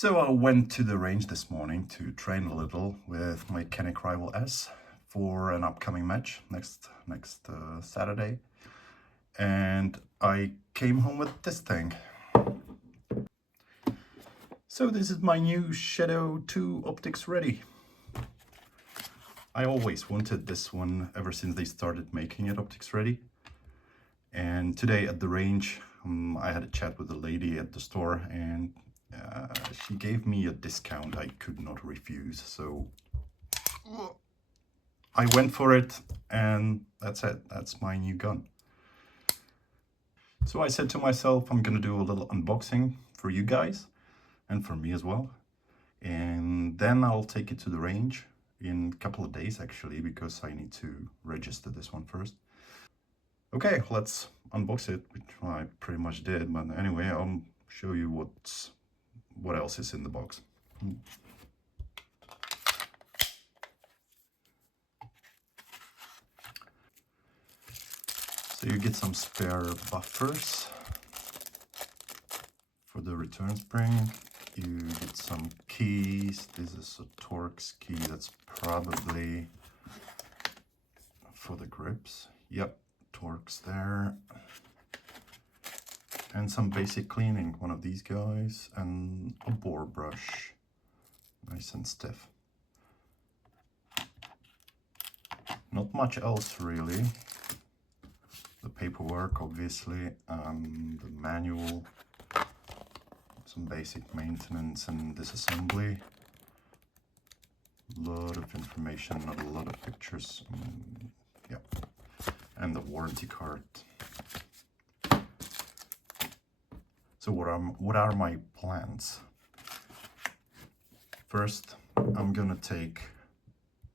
So I went to the range this morning to train a little with my Kennick Rival S for an upcoming match next Saturday, and I came home with this thing. So this is my new Shadow 2 Optics Ready. I always wanted this one ever since they started making it Optics Ready. And today at the range, I had a chat with a lady at the store, and she gave me a discount I could not refuse. So I went for it, and that's it. That's my new gun. So I said to myself, I'm gonna do a little unboxing for you guys and for me as well. And then I'll take it to the range in a couple of days, actually, because I need to register this one first. Okay, let's unbox it, which I pretty much did, but anyway, I'll show you what else is in the box. So you get some spare buffers for the return spring. You get some keys. This is a Torx key. That's probably for the grips. Yep, Torx there. And some basic cleaning. One of these guys and a bore brush. Nice and stiff. Not much else really. The paperwork, obviously, the manual, some basic maintenance and disassembly. A lot of information, not a lot of pictures. Yeah, and the warranty card. So what are my plans? First, I'm gonna take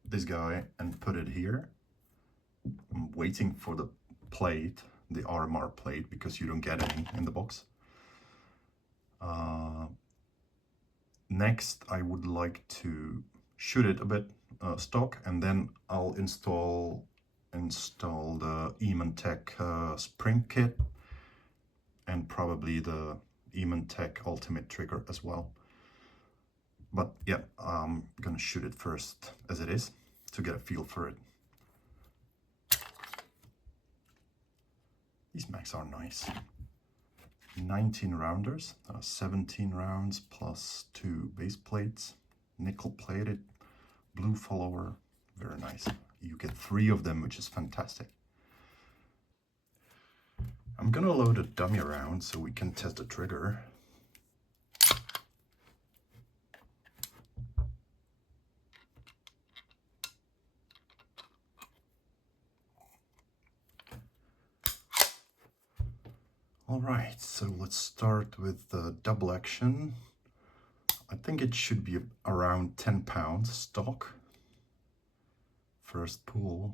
this guy and put it here. I'm waiting for the plate, the RMR plate, because you don't get any in the box. Next, I would like to shoot it a bit stock, and then I'll install the Tech spring kit and probably the Tech ultimate trigger as well. But yeah, I'm gonna shoot it first as it is to get a feel for it. These mags are nice. 19 rounders, 17 rounds plus 2 base plates, nickel plated, blue follower, very nice. You get 3 of them, which is fantastic. I'm gonna load a dummy round so we can test the trigger. All right, so let's start with the double action. I think it should be around 10 pounds stock. First pull.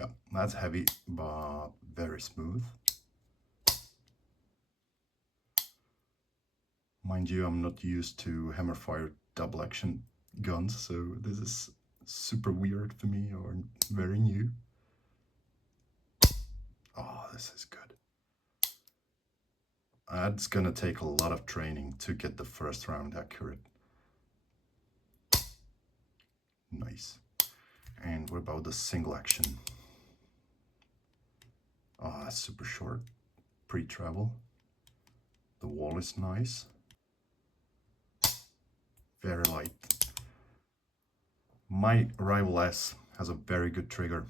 Yeah, that's heavy, but very smooth. Mind you, I'm not used to hammer-fire double action guns, so this is super weird for me, or very new. Oh, this is good. That's gonna take a lot of training to get the first round accurate. Nice. And what about the single action? Ah, super short. Pre-travel. The wall is nice. Very light. My Rival S has a very good trigger.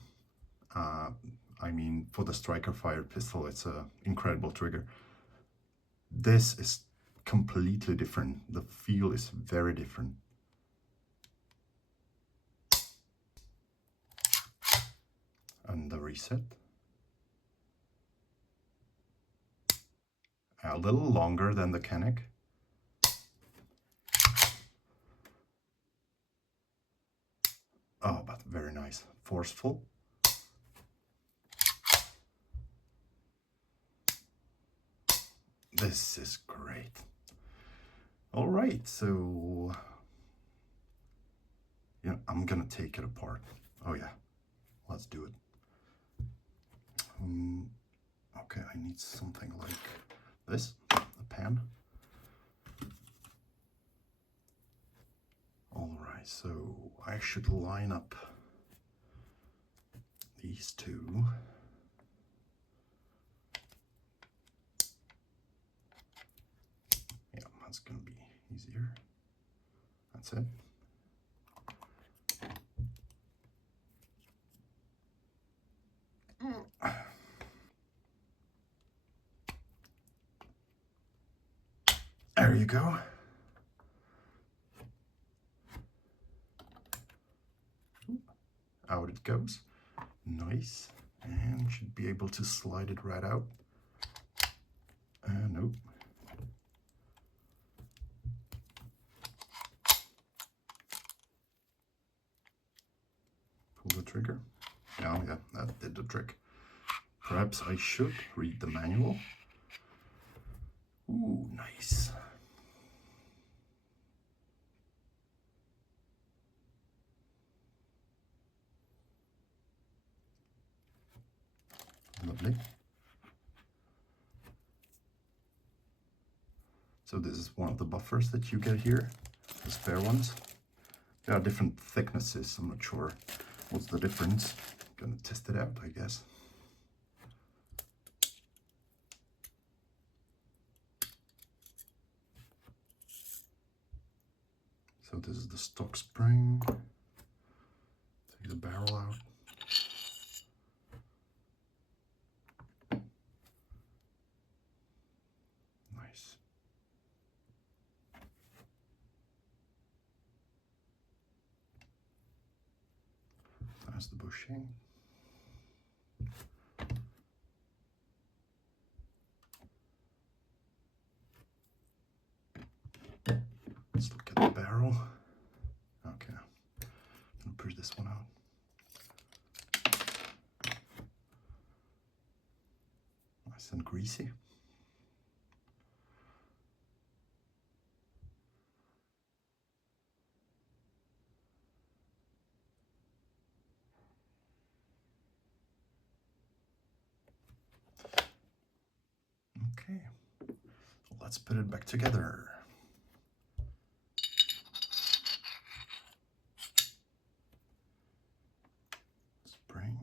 I mean, for the striker fired pistol, it's an incredible trigger. This is completely different. The feel is very different. And the reset. A little longer than the Kennick. Oh, but very nice. Forceful. This is great. All right, so yeah, I'm gonna take it apart. Oh yeah, let's do it. Okay, I need something like this, the pan. All right, so I should line up these two. Yeah, that's gonna be easier. That's it. There you go. Out it goes. Nice. And should be able to slide it right out. Nope. Pull the trigger. Oh yeah, that did the trick. Perhaps I should read the manual. Ooh, nice. Lovely. So this is one of the buffers that you get here, the spare ones. There are different thicknesses, I'm not sure what's the difference. Gonna test it out, I guess. So this is the stock spring. Take the barrel out. Nice. There's the bushing. Let's look at the barrel. Okay, I'm gonna push this one out. Nice and greasy. Okay, let's put it back together. Spring.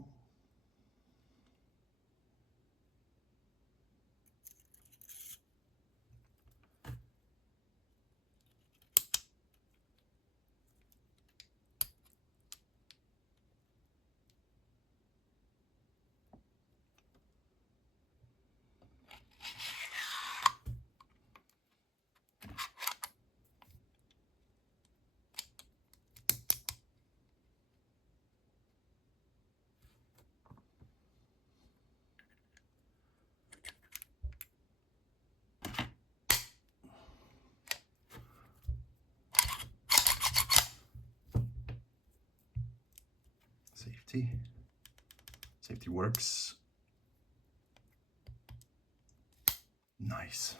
Safety. Safety works. Nice.